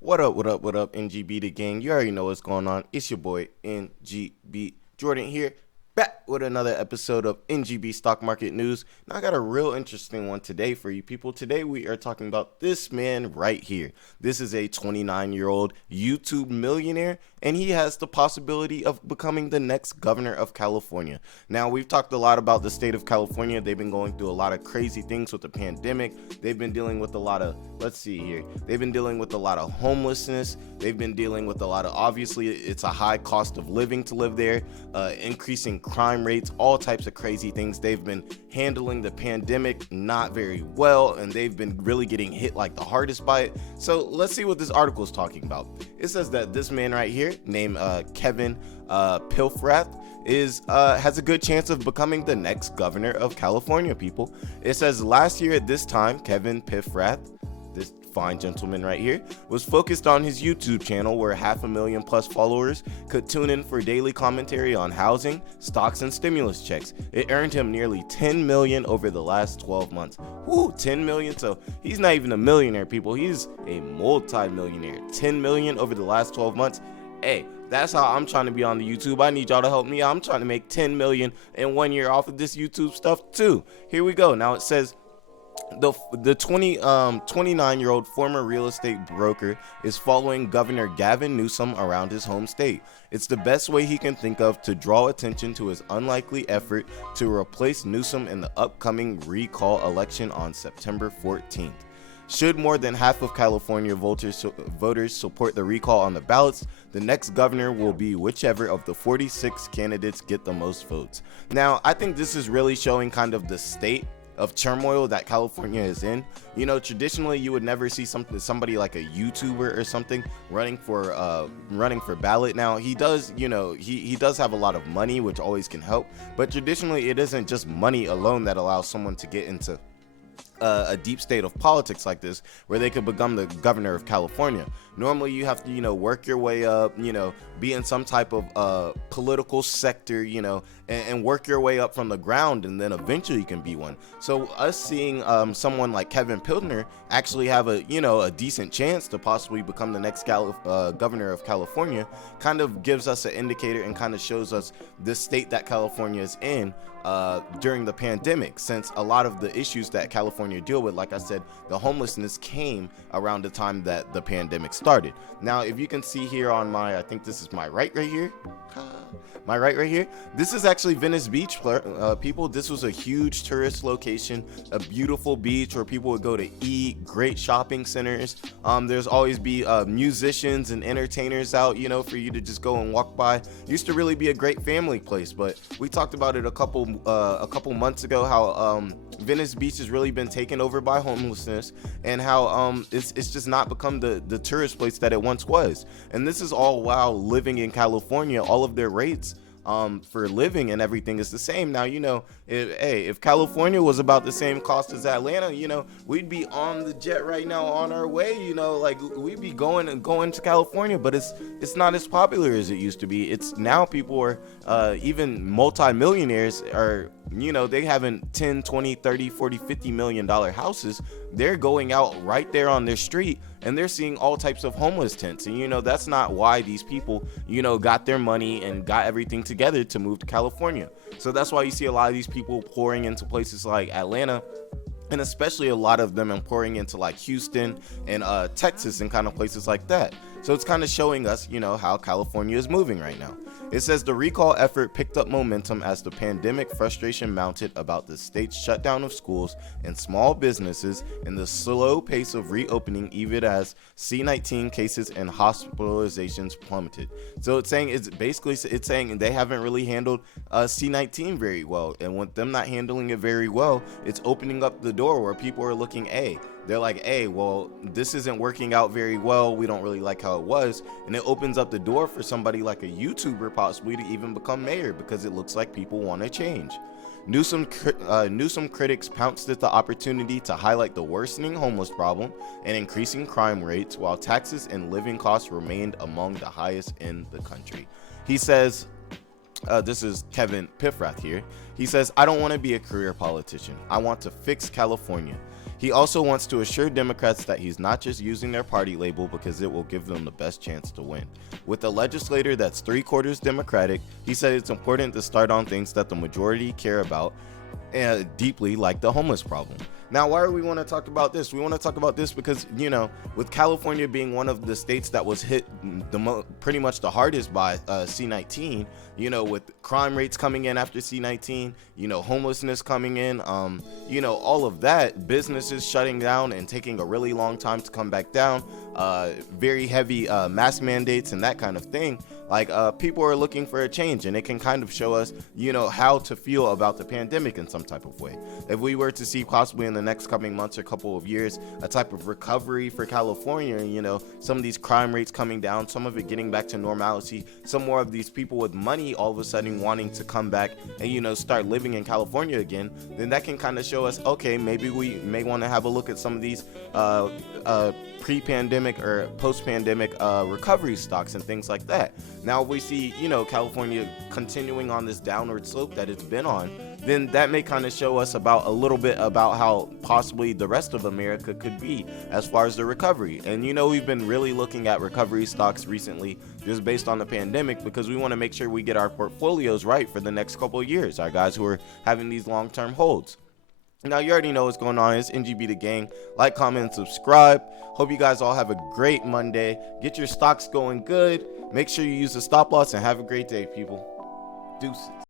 What up, what up, what up, NGB the gang? You already know what's going on. It's your boy, NGB Jordan here, back with another episode of NGB Stock Market News. Now, I got a real interesting one today for you people. Today, we are talking about this man right here. This is a 29-year-old YouTube millionaire, and he has the possibility of becoming the next governor of California. Now, we've talked a lot about the state of California. They've been going through a lot of crazy things with the pandemic. They've been dealing with a lot of, they've been dealing with a lot of homelessness. They've been dealing with a lot of, obviously, it's a high cost of living to live there, increasing crime rates, all types of crazy things. They've been handling the pandemic not very well, and they've been really getting hit like the hardest by it. So let's see what this article is talking about. It says that this man right here, named Kevin Paffrath, has a good chance of becoming the next governor of California, people. It says last year at this time, Kevin Paffrath, this fine gentleman right here, was focused on his YouTube channel where 500,000 plus followers could tune in for daily commentary on housing, stocks, and stimulus checks. It earned him nearly 10 million over the last 12 months. Woo, 10 million. So he's not even a millionaire, people. He's a multi-millionaire. 10 million over the last 12 months. Hey, that's how I'm trying to be on the YouTube. I need y'all to help me. I'm trying to make 10 million in 1 year off of this YouTube stuff too. Here we go. Now it says the 29-year-old former real estate broker is following Governor Gavin Newsom around his home state. It's the best way he can think of to draw attention to his unlikely effort to replace Newsom in the upcoming recall election on September 14th. Should more than half of California voters support the recall on the ballots, the next governor will be whichever of the 46 candidates get the most votes. Now, I think this is really showing kind of the state of turmoil that California is in. You know, traditionally you would never see somebody like a YouTuber or something running for ballot. Now he does, you know, he does have a lot of money, which always can help, but traditionally it isn't just money alone that allows someone to get into a deep state of politics like this, where they could become the governor of California. Normally you have to, you know, work your way up, you know, be in some type of political sector, you know, and work your way up from the ground, and then eventually you can be one. So us seeing someone like Kevin Piltner actually have a, you know, a decent chance to possibly become the next governor of California kind of gives us an indicator and kind of shows us the state that California is in during the pandemic, since a lot of the issues that California deal with, like I said, the homelessness came around the time that the pandemic started. Now, if you can see here on my, I think this is my right here, this is actually Venice Beach, people. This was a huge tourist location, a beautiful beach where people would go to eat, great shopping centers. There's always be musicians and entertainers out, you know, for you to just go and walk by. Used to really be a great family place, but we talked about it a couple months ago, how Venice Beach has really been taken over by homelessness, and how it's just not become the tourist place that it once was. And this is all while living in California. All of their rates for living and everything is the same. Now, you know, if California was about the same cost as Atlanta, you know, we'd be on the jet right now on our way, you know, like we'd be going to California, but it's not as popular as it used to be. It's now people are even multi-millionaires are, you know, they having 10, 20, 30, 40, 50 million dollar houses. They're going out right there on their street and they're seeing all types of homeless tents. And, you know, that's not why these people, you know, got their money and got everything together to move to California. So that's why you see a lot of these people pouring into places like Atlanta, and especially a lot of them pouring into like Houston and Texas and kind of places like that. So it's kind of showing us, you know, how California is moving right now. It says the recall effort picked up momentum as the pandemic frustration mounted about the state's shutdown of schools and small businesses and the slow pace of reopening, even as C-19 cases and hospitalizations plummeted. So it's saying they haven't really handled C-19 very well, and with them not handling it very well, it's opening up the door where people are looking, they're like, well, this isn't working out very well. We don't really like how it was. And it opens up the door for somebody like a YouTuber possibly to even become mayor, because it looks like people want to change. Newsom critics pounced at the opportunity to highlight the worsening homeless problem and increasing crime rates, while taxes and living costs remained among the highest in the country. He says, this is Kevin Paffrath here. He says, I don't want to be a career politician. I want to fix California. He also wants to assure Democrats that he's not just using their party label because it will give them the best chance to win. With a legislator that's 3/4 Democratic, he said it's important to start on things that the majority care about deeply, like the homeless problem. Now, why do we want to talk about this? We want to talk about this because, with California being one of the states that was hit pretty much the hardest by C-19, with crime rates coming in after C-19, homelessness coming in, all of that, businesses shutting down and taking a really long time to come back down, very heavy mask mandates and that kind of thing. Like, people are looking for a change, and it can kind of show us, how to feel about the pandemic in some type of way. If we were to see possibly in the next coming months or couple of years a type of recovery for California, some of these crime rates coming down, some of it getting back to normalcy, some more of these people with money all of a sudden wanting to come back and, start living in California again, then that can kind of show us, okay, maybe we may want to have a look at some of these pre-pandemic or post-pandemic recovery stocks and things like that. Now, if we see, California continuing on this downward slope that it's been on, then that may kind of show us about a little bit about how possibly the rest of America could be as far as the recovery. And we've been really looking at recovery stocks recently just based on the pandemic because we want to make sure we get our portfolios right for the next couple of years, our guys who are having these long-term holds. Now, you already know what's going on. It's NGB the gang. Like, comment, and subscribe. Hope you guys all have a great Monday. Get your stocks going good. Make sure you use the stop loss and have a great day, people. Deuces.